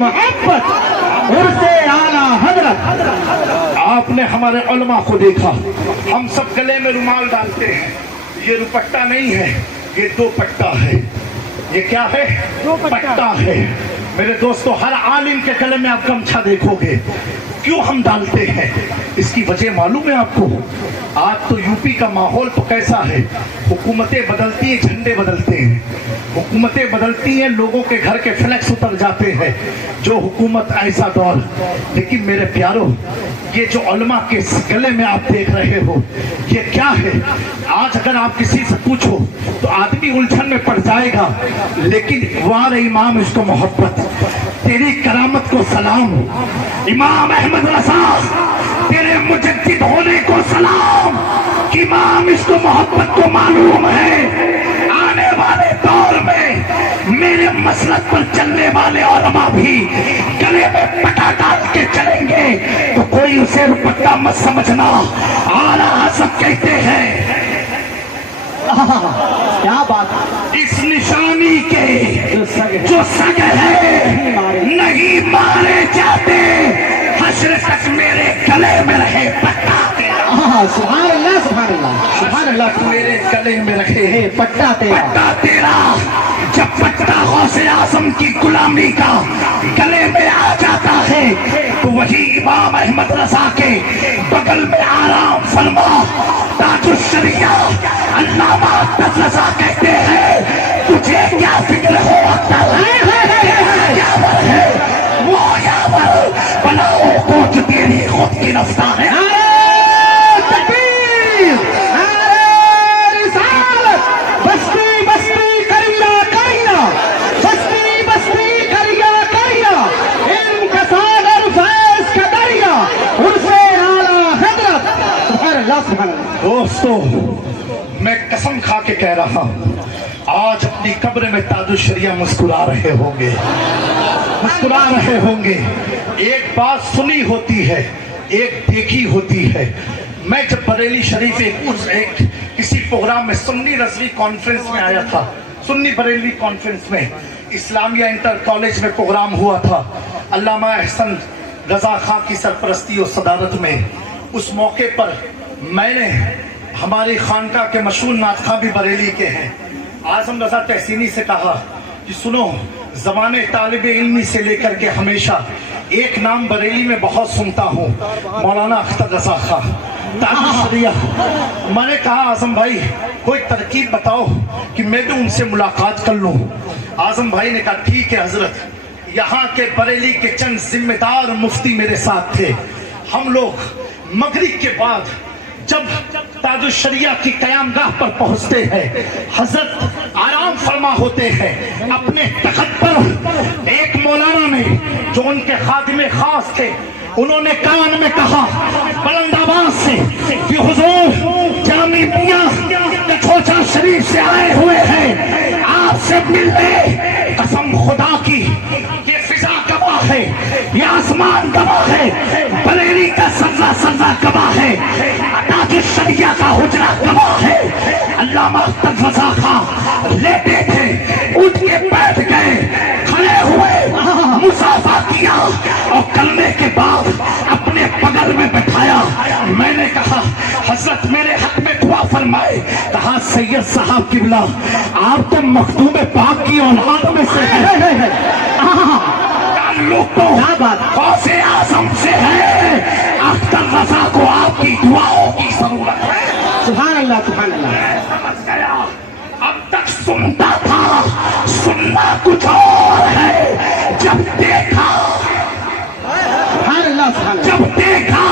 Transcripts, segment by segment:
محبت عرصے اعلیٰ حضرت آپ نے ہمارے علماء کو دیکھا، ہم سب گلے میں رومال ڈالتے ہیں، یہ دوپٹہ نہیں ہے، یہ دوپٹہ ہے۔ یہ کیا ہے؟ دوپٹہ ہے۔ میرے دوستو، ہر عالم کے گلے میں آپ گمچھا دیکھو گے۔ کیوں ہم ڈالتے ہیں؟ اس کی وجہ معلوم ہے آپ کو؟ آج تو یوپی کا ماحول تو کیسا ہے، حکومتیں بدلتی ہیں، جھنڈے بدلتے ہیں، حکومتیں بدلتی ہیں، لوگوں کے گھر کے فلیکس اتر جاتے ہیں، جو حکومت ایسا دور۔ لیکن میرے پیارو، یہ جو علماء کے گلے میں آپ دیکھ رہے ہو، یہ کیا ہے؟ آج اگر آپ کسی سے پوچھو تو آدمی الجھن میں پڑ جائے گا، لیکن وار امام اس کو محبت، تیری کرامت کو سلام، امام احمد رضا تیرے مجدد ہونے کو سلام، امام اس کو محبت کو معلوم ہے۔ آنے والے دور میں میرے مسلک پر چلنے والے علماء بھی گلے میں پٹا ڈال کے چلیں گے تو کوئی اسے دوپٹہ مت سمجھنا، اعلیٰ حضرت کہتے ہیں کیا بات، اس نشانی کے جو سگ ہے نہیں مارے جاتے، حشر تک میرے گلے میں رہے پٹا تیرا۔ سبحان اللہ سبحان اللہ سبحان اللہ، میرے گلے میں رہے پٹا تیرا، پٹا تیرا۔ جب پٹا غوث اعظم کی غلامی کا گلے میں آ جاتا ہے تو وہی امام احمد رضا کے بغل میں آرام فرما تاج الشریعہ علامہ احمد رضا کہتے ہیں، تجھے کیا فکر ہو وہ یاور بلاؤ کو جو تیری خود کی رفتار ہے۔ دوستو، میں قسم کھا کے کہہ رہا ہوں، آج اپنی قبر میں تاج الشریعہ مسکرا رہے ہوں گے، مسکرا رہے ہوں گے۔ ایک بات سنی ہوتی ہے، ایک دیکھی ہوتی ہے۔ میں جب بریلی شریف ایک کسی پروگرام میں سنی رضوی کانفرنس میں آیا تھا، سنی بریلی کانفرنس میں اسلامیہ انٹر کالج میں پروگرام ہوا تھا، علامہ احسن رضا خان کی سرپرستی اور صدارت میں۔ اس موقع پر میں نے ہماری خانقاہ کے مشہور نعت خواں بھی بریلی کے ہیں، اعظم رضا تحسینی سے کہا کہ سنو، زمانے طالب علمی سے لے کر کے ہمیشہ ایک نام بریلی میں بہت سنتا ہوں، مولانا اختر رضا خان تاج الشریعہ۔ میں نے کہا اعظم بھائی کوئی ترکیب بتاؤ کہ میں بھی ان سے ملاقات کر لوں۔ اعظم بھائی نے کہا ٹھیک ہے حضرت، یہاں کے بریلی کے چند ذمہ دار مفتی میرے ساتھ تھے، ہم لوگ مغرب کے بعد جب تاج الشریعہ کی قیام گاہ پر پہنچتے ہیں، حضرت آرام فرما ہوتے ہیں اپنے تخت پر۔ ایک مولانا نے جو ان کے خادم خاص تھے، انہوں نے کان میں کہا بلند آواز سے کہ حضور جامع میاں کچھوچا شریف سے آئے ہوئے ہیں، آپ سے ملنے۔ قسم خدا کی یہ فضا گواہ ہے، یہ آسمان گواہ ہے، بریلی کا سرزہ سرزہ گواہ ہے، تاج الشریعہ کا حجرہ گواہ ہے۔ علامہ اختر رضا خان لیٹے تھے، اٹھ کے بیٹھ گئے، کھڑے ہوئے، مصافحہ کیا اور کلمے کے بعد اپنے بغل میں بٹھایا۔ میں نے کہا حضرت میرے حق میں دعا فرمائے۔ کہا سید صاحب قبلہ، آپ تو مخدوم پاک کی اولاد میں سے ہیں، تعلق تو غوث اعظم سے ہے، اختر رضا کو آپ کی دعاؤں کی ضرورت ہے۔ سبحان اللہ سبحان اللہ۔ میں سمجھ گیا، اب تک سنتا تھا، سننا کچھ اور ہے، جب دیکھا جب دیکھا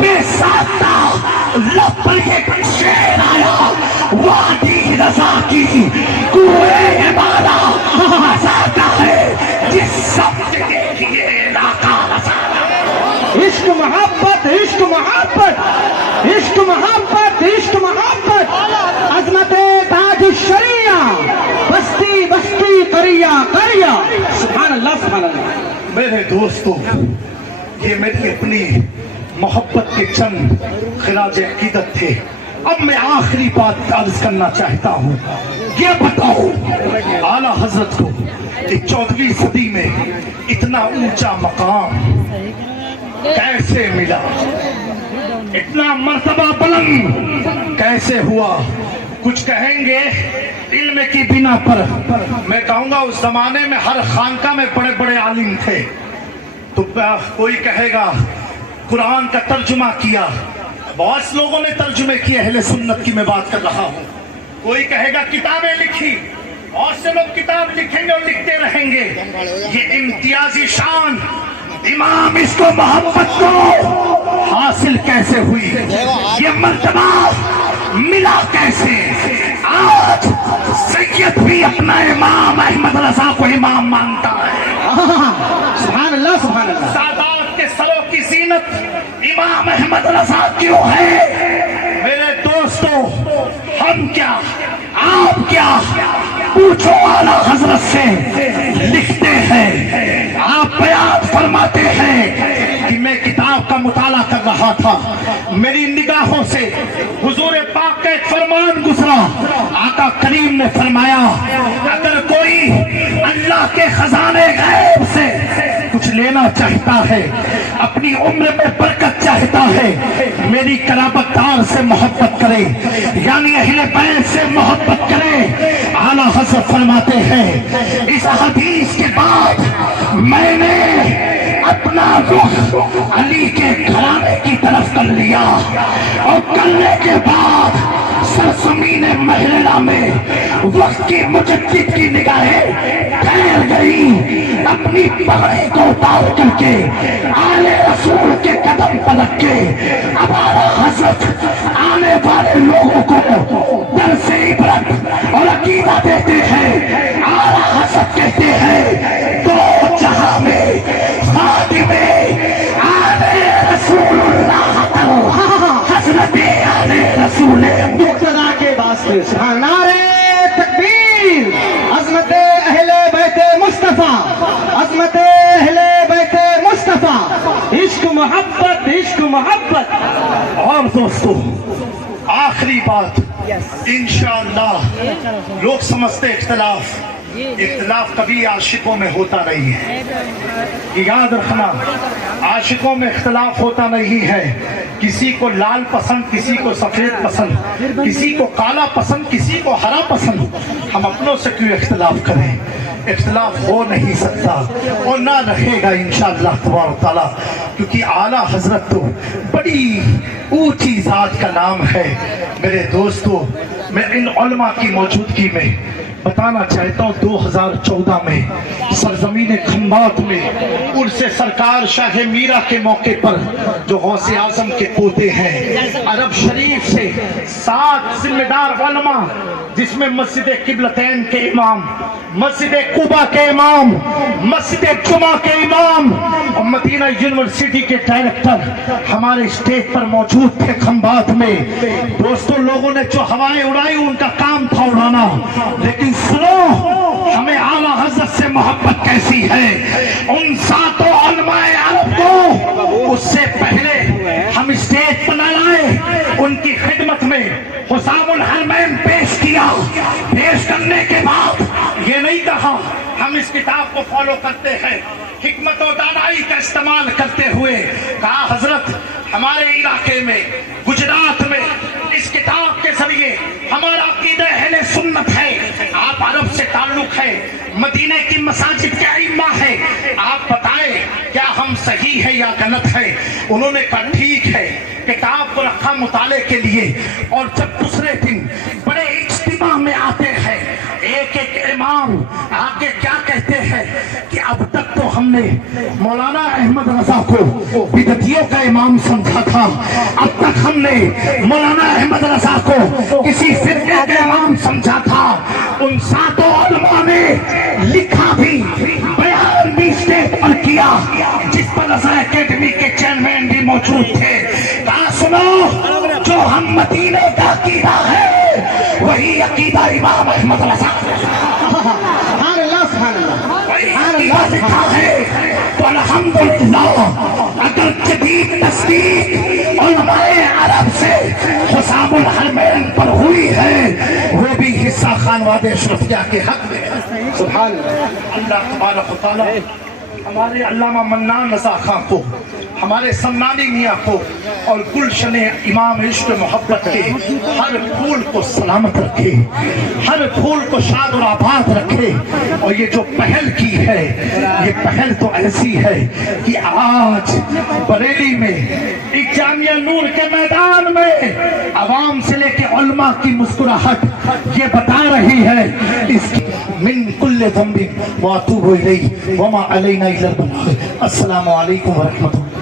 بے ساتھ لب پر ایک شعر آیا، وادی رضا کی کوئے بالا آزادہ ہے، جس سب دیکھئے علاقہ رضا۔ عشق محبت عشق محبت عشق محبت عشق محبت، عظمت تاج الشریعہ، بستی بستی قریہ قریہ۔ سبحان اللہ سبحان اللہ۔ میرے دوستو، یہ میری اپنی محبت کے چند خراج عقیدت تھے۔ اب میں آخری بات عرض کرنا چاہتا ہوں، یہ بتاؤ اعلیٰ حضرت کو کہ 14ویں صدی میں اتنا اونچا مقام کیسے ملا، اتنا مرتبہ بلند کیسے ہوا؟ کچھ کہیں گے علم کی بنا پر، میں کہوں گا اس زمانے میں ہر خانقاہ میں بڑے بڑے عالم تھے، تو کوئی کہے گا قرآن کا ترجمہ کیا، بہت سے لوگوں نے ترجمے کیے، اہل سنت کی میں بات کر رہا ہوں، کوئی کہے گا کتابیں لکھی، بہت سے لوگ کتاب لکھیں گے اور لکھتے رہیں گے، یہ امتیازی شان امام اس کو محبت کو حاصل کیسے ہوئی، یہ مرتبہ ملا کیسے؟ آج سید بھی اپنا امام احمد رضا کو امام مانتا ہے، سبحان اللہ سبحان اللہ۔ سادات کے سروں کی زینت امام احمد رضا کیوں ہے؟ میرے دوستو، ہم کیا آپ کیا پوچھو اعلیٰ حضرت سے، لکھتے ہیں، آپ بیان فرماتے ہیں کہ میں کتاب کا مطالعہ کر رہا تھا، میری نگاہوں سے حضور پاک کا ایک فرمان گزرا، آقا کریم نے فرمایا اگر کوئی اللہ کے خزانے غیب سے کچھ لینا چاہتا ہے، اپنی عمر میں برکت چاہتا ہے، میری قرابت دار سے محبت کرے، یعنی اہل بیت سے محبت کرے۔ اعلیٰ حضرت فرماتے ہیں اس حدیث کے بعد میں نے اپنا رخ علی کے گھرانے کی طرف کر لیا، اور کرنے کے بعد سرزمین محلہ میں وقت کی مجدد کی نگاہیں ٹھہر گئی، اپنی پگڑی کو اتار کر کے آلے رسول کے قدم پر رکھ کے اب اعلیٰ حضرت آنے والے لوگوں کو درس عبرت اور عقیدہ دیتے ہیں۔ اعلیٰ حضرت کہتے ہیں دو جہاں میں خادم آلے رسول اللہ کرو، حضرت آلے رسول مقتدا کے واسطے سبحان نعرہ تکبیر، عظمت اہل بیت مصطفیٰ، عظمت اہل بیت مصطفیٰ، عشق محبت عشق محبت۔ اور دوستو آخری بات، انشاءاللہ لوگ سمجھتے اختلاف کبھی عاشقوں میں ہوتا نہیں ہے، یاد رکھنا عاشقوں میں اختلاف ہوتا نہیں ہے، کسی کو لال پسند، کسی کو سفید پسند، کسی کو کالا پسند، کسی کو ہرا پسند، ہم اپنوں سے کیوں اختلاف کریں؟ اختلاف ہو نہیں سکتا اور نہ رہے گا انشاءاللہ تبارک تعالیٰ، کیونکہ اعلیٰ حضرت تو بڑی اونچی ذات کا نام ہے۔ میرے دوستو، میں ان علماء کی موجودگی میں بتانا چاہتا ہوں 2014 میں سرزمین کھمبات میں عرس سرکار شاہ میرا کے موقع پر جو غوث اعظم کے پوتے ہیں، عرب شریف سے 7 ذمہ دار علماء، جس میں مسجد قبلتین کے امام، مسجد قباء کے امام، مسجد جمعہ کے امام اور مدینہ یونیورسٹی کے ڈائریکٹر ہمارے اسٹیج پر موجود تھے کھمبات میں۔ دوستوں، لوگوں نے جو ہوائیں اڑائی ان کا کام تھا اڑانا، لیکن سنو ہمیں اعلیٰ حضرت سے محبت کیسی ہے۔ ان 7 علماء عرب کو اس سے پہلے ہم اسٹیج پر لائے، ان کی خدمت میں حسام الحرمین پیش کیا، پیش کرنے کے بعد یہ نہیں کہا ہم اس کتاب کو فالو کرتے ہیں، حکمت و دانائی کا استعمال کرتے ہوئے کہا حضرت ہمارے علاقے میں گجرات میں اس کتاب کے ذریعے ہمارا عقیدہ اہل سنت ہے، آپ عرب سے تعلق ہے، مدینے کی مساجد کے ائمہ ہے، آپ بتائیں کیا ہم صحیح ہے یا غلط ہے؟ انہوں نے کہا ٹھیک ہے، کتاب کو رکھا مطالعے کے لیے، اور جب دوسرے دن بڑے اجتماع میں آتے ہیں، ایک ایک امام آگے کیا کہتے ہیں کہ اب تک تو ہم نے مولانا احمد رضا کو بدعتیوں کا امام سمجھا تھا، اب تک ہم نے مولانا احمد رضا کو کسی فرقے کا امام سمجھا تھا۔ ان 7 علماء نے لکھا بھی، بیان بھی اسٹیج پر کیا، جس پر رضا اکیڈمی کے چیئرمین بھی موجود تھے۔ کہا سنو، جو ہم مدینے کا عقیدہ ہے وہی عقیدہ امام احمد رضا سبحان اللہ سبحان اللہ وہی عقیدہ لکھا ہے، تو الحمدللہ اگر تحقیق تصدیق علماء عرب سے حسام الحرمین پر ہوئی ہے وہ بھی حصہ خانواد اشرفیہ کے حق میں ہے. سبحان اللہ. اللہ تبارک و تعالی ہمارے علامہ منان رضا خان کو، ہمارے سمنانی میاں کو اور گلشن امام عشق محبت کے ہر پھول کو سلامت رکھے، ہر پھول کو شاد اور آباد رکھے. اور یہ جو پہل کی ہے یہ پہل تو ایسی ہے کہ آج بریلی میں ایک جامعہ نور کے میدان میں عوام سے لے کے علماء کی مسکراہٹ یہ بتا رہی ہے اس کی من کل ذنب واتوب الیہ وما علینا الا البلاغ. السلام علیکم ورحمۃ اللہ.